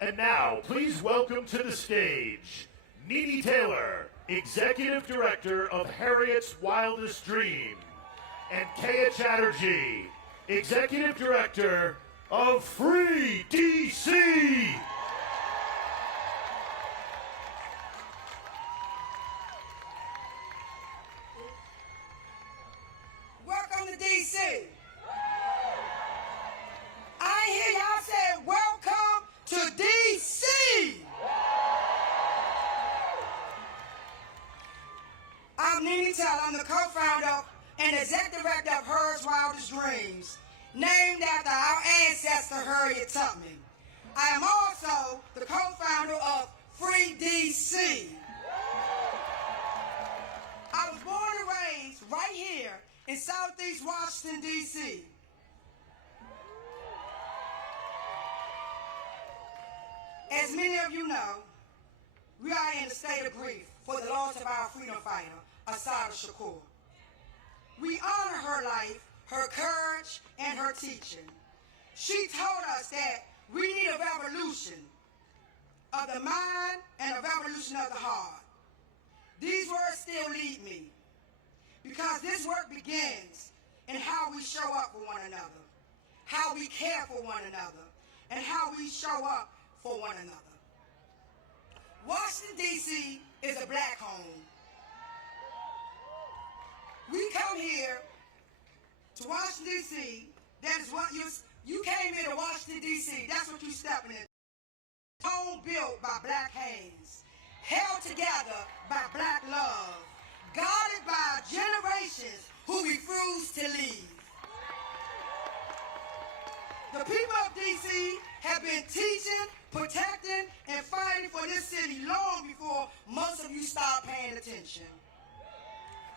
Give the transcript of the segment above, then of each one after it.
And now, please welcome to the stage, Needy Taylor, Executive Director of Harriet's Wildest Dream, and Keya Chatterjee, Executive Director of Free DC. Welcome to DC. I hear y'all say, welcome to DC. I'm Needy Taylor. I'm the co-founder and executive director of Harriet's Wildest Dreams, named after our ancestor Harriet Tubman. I am also the co-founder of Free DC. I was born and raised right here in Southeast Washington, D.C. As many of you know, we are in a state of grief for the loss of our freedom fighter, Assata Shakur. We honor her life, her courage, and her teaching. She told us that we need a revolution of the mind and a revolution of the heart. These words still lead me, because this work begins in how we show up for one another, how we care for one another, and how we show up for one another. Washington, D.C. is a black home. We come here to Washington, D.C. That is what you came here to Washington, D.C. That's what you stepping in. Home built by black hands, held together by black love, guarded by generations who refuse to leave. The people of D.C. have been teaching, protecting, and fighting for this city long before most of you start paying attention.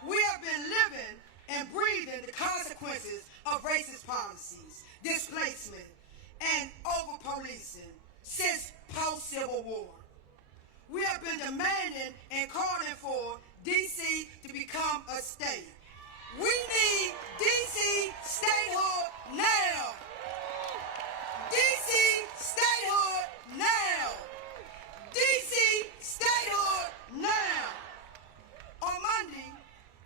We have been living and breathing the consequences of racist policies, displacement, and over-policing since post-Civil War. We have been demanding and calling for D.C. to become a state. We need D.C. statehood now. D.C. statehood now. D.C. statehood now. On Monday,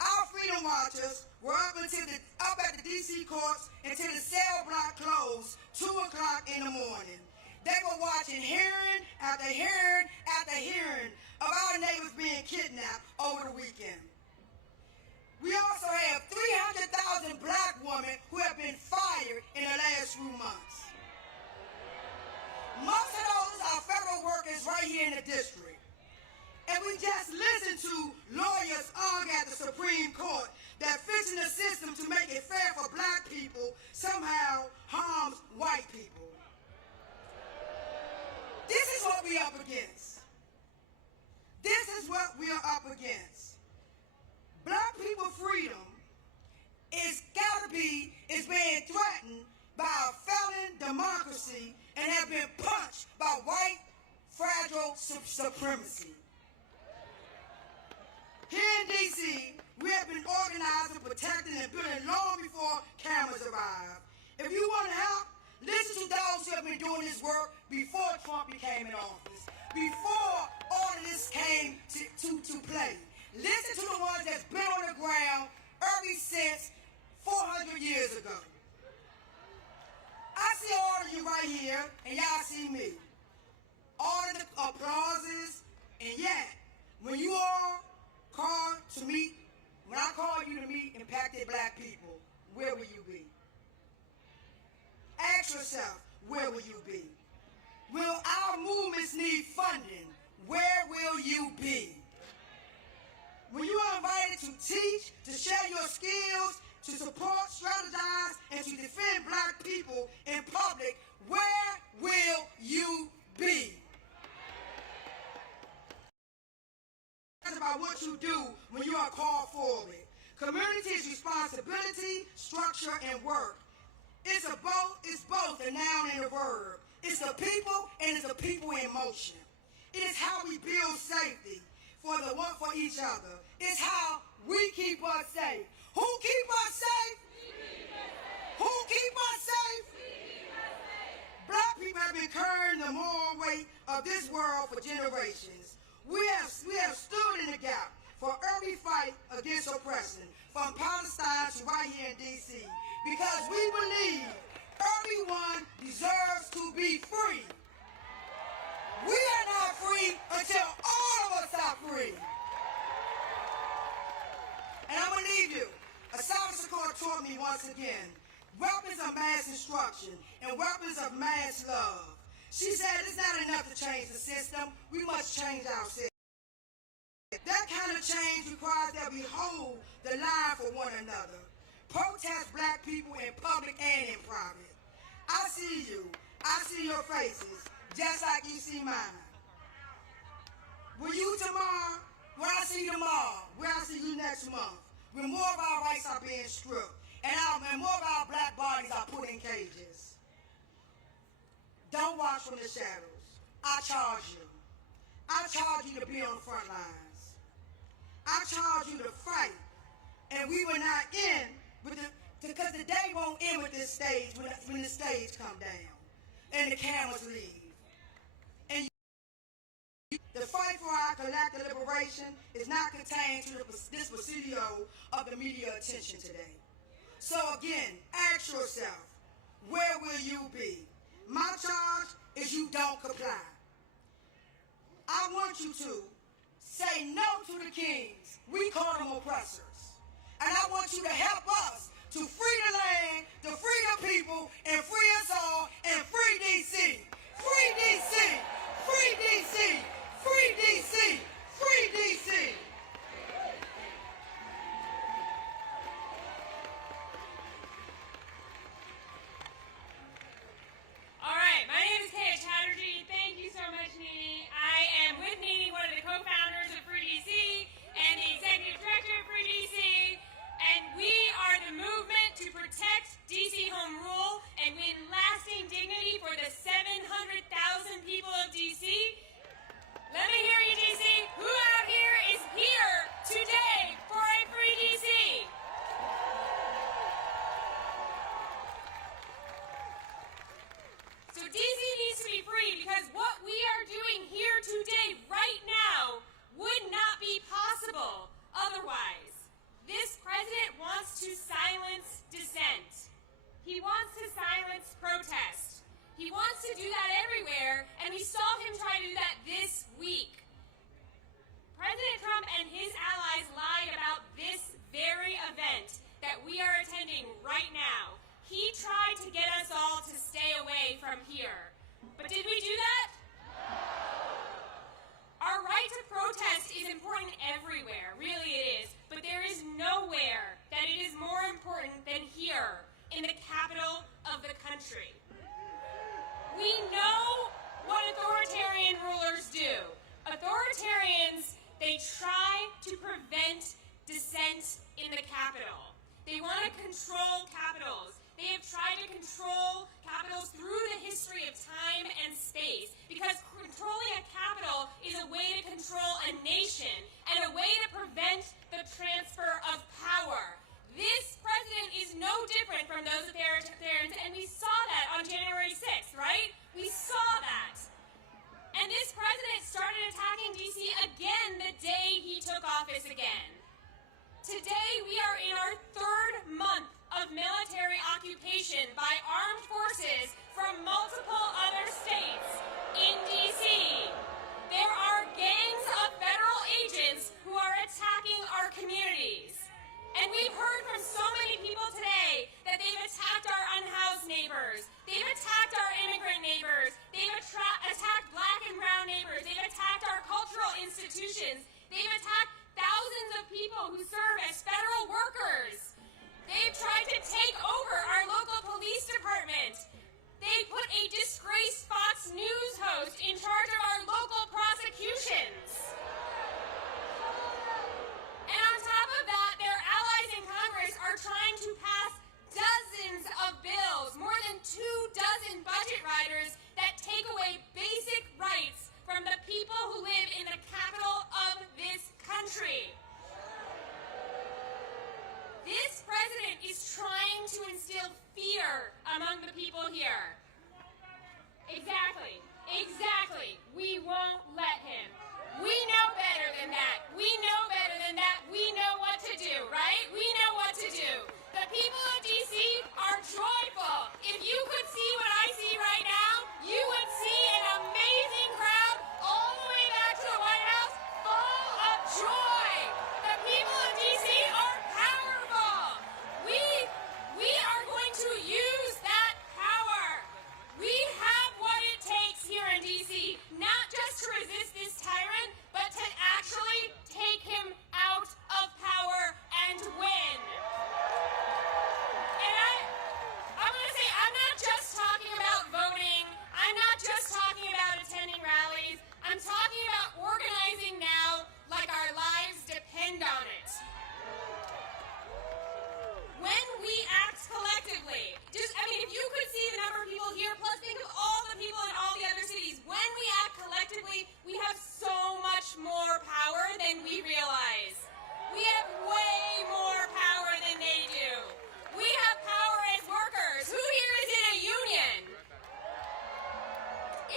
our freedom watchers were up at the D.C. courts until the cell block closed 2 o'clock in the morning. They were watching hearing after hearing after hearing of our neighbors being kidnapped over the weekend. We also have 300,000 black women who have been fired in the last few months. Most of those are federal workers right here in the district. And we just listened to lawyers argue at the Supreme Court that fixing the system to make it fair for black people somehow harms white people. This is what we are up against. This is what we are up against. Black people freedom is being threatened by a felon democracy and have been punched by white fragile supremacy. Here in D.C., we have been organizing, protecting, and building long before cameras arrived. If you want to help, listen to those who have been doing this work before Trump became in office, before all of this came to play. Listen to the ones that's been on the ground ever since 400 years ago. I see all of you right here, and y'all see me. All of the applauses, and yet, when you all called to meet, when I call you to meet impacted black people, where will you be? Ask yourself, where will you be? Will our movements need funding? Where will you be? When you are invited to teach, to share your skills, to support, strategize, and to defend black people in public, where will you be? That's about what you do when you are called forward. Community is responsibility, structure, and work. It's both a noun and a verb. It's the people and it's the people in motion. It is how we build safety for each other. It's how we keep us safe. Who keep us safe? Who keep us safe? Black people have been carrying the moral weight plight of this world for generations. We have stood in the gap for every fight against oppression, from Palestine to right here in D.C., because we believe everyone deserves to be free. We are not free until all of us are free. And I'm going to leave you. Asada Shakur taught me once again, weapons of mass destruction and weapons of mass love. She said it's not enough to change the system. We must change ourselves. That kind of change requires that we hold the line for one another. Protest black people in public and in private. I see you. I see your faces, just like you see mine. Will you tomorrow? When I see you tomorrow, when I see you next month, when more of our rights are being stripped, and more of our black bodies are put in cages. Don't watch from the shadows. I charge you. I charge you to be on the front lines. I charge you to fight. And we will not end with because the day won't end with this stage when the stage come down and the cameras leave. And the fight for our collective liberation is not contained to this presidio of the media attention today. So again, ask yourself, where will you be? My charge is you don't comply. I want you to say no to the kings. We call them oppressors. And I want you to help us to free the land, to free the people, and free us all, and free D.C. Free D.C. Free D.C. Free D.C. Free D.C. All right, my name is Keya Chatterjee. Thank you so much, Nini. I am with Nini, one of the co-founders of Free DC and the executive director of Free DC, and we are the movement to protect DC home rule and win lasting dignity for the 700,000 people of DC. Let me hear you, DC. Who out here is here today for a Free DC? So DC needs to be free because what we are doing here today, right now, would not be possible otherwise. This president wants to silence dissent. He wants to silence protest. He wants to do that everywhere, and we saw him try to do that this week. President Trump and his allies lied about this very event that we are attending right now. He tried to get us all to stay away from here. But did we do that? Our right to protest is important everywhere, really it is, but there is nowhere that it is more important than here, in the capital of the country. We know what authoritarian rulers do. Authoritarians, they try to prevent dissent in the capital. They want to control capitals. They have tried to control capitals through the history of time and space, because controlling a capital is a way to control a nation and a way to prevent the transfer of power. This president is no different from those authoritarians, and we saw that on January 6th, right? We saw that. And this president started attacking DC again the day he took office again. Today, we are in our third month of military occupation by armed forces from multiple other states in D.C. There are gangs of federal agents who are attacking our communities. And we've heard from so many people today that they've attacked our unhoused neighbors. They've attacked our immigrant neighbors. They've attacked black and brown neighbors. They've attacked our cultural institutions. They've attacked thousands of people who serve as federal workers. They've tried to take over our local police department. They put a disgraced Fox News host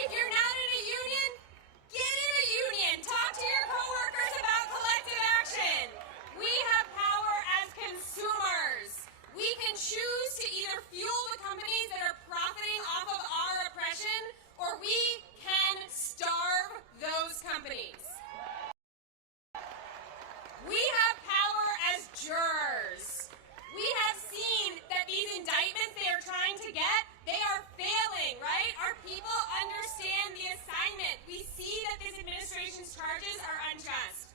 If you're not in a union, get in a union. Talk to your coworkers about collective action. We have power as consumers. We can choose to either fuel the companies that are profiting off of our oppression, or we can starve those companies. We have power as jurors. We have seen that these indictments they are trying to get, they are failing, right? Our people understand the assignment. We see that this administration's charges are unjust.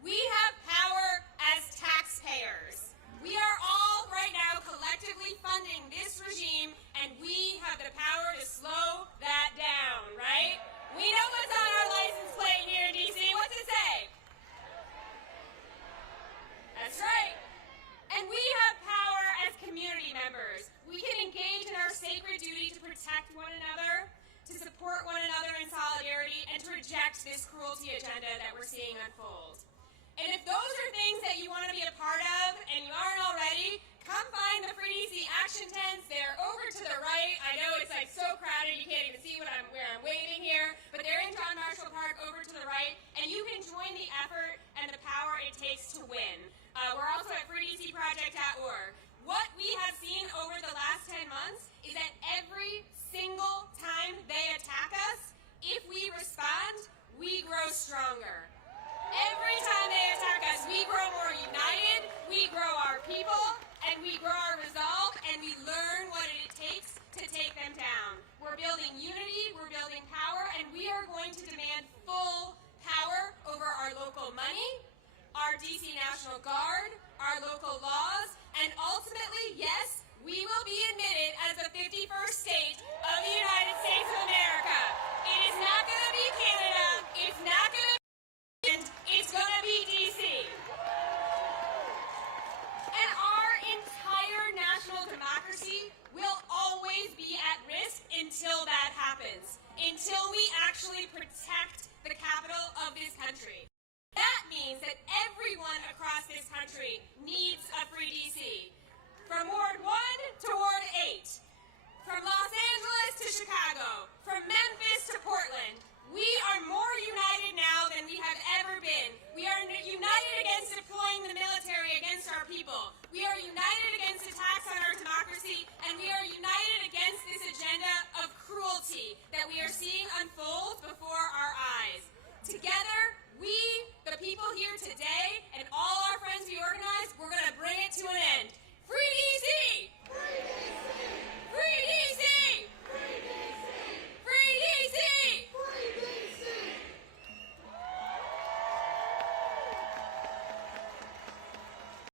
We have power as taxpayers. We are all right now collectively funding this regime, and we have the power to slow that down, right? We know what's on our license plate here in DC. What's it say? That's right. And we have power as community members. We can engage in our sacred duty to protect one another, to support one another in solidarity, and to reject this cruelty agenda that we're seeing unfold. And if those are things that you want to be a part of and you aren't already, come find the Free DC action tents. They're over to the right. I know it's like so crowded you can't even see where I'm waving here, but they're in John Marshall Park over to the right, and you can join the effort and the power it takes to win. We're also at freedcproject.org. What we have seen over the last 10 months is that every single time they attack us, if we respond, we grow stronger. Every time they attack us, we grow more united, we grow our people, and we grow our resolve, and we learn what it takes to take them down. We're building unity, we're building power, and we are going to demand full power over our local money, our DC National Guard, our local laws, and ultimately, yes, we will be admitted as the 51st state of the United States of America. It is not going to be Canada, it's not going to it's gonna be DC. And our entire national democracy will always be at risk until that happens, until we actually protect the capital of this country. That means that everyone across this country needs a free DC. From Ward 1 to Ward 8, from Los Angeles to Chicago, from Memphis to Portland.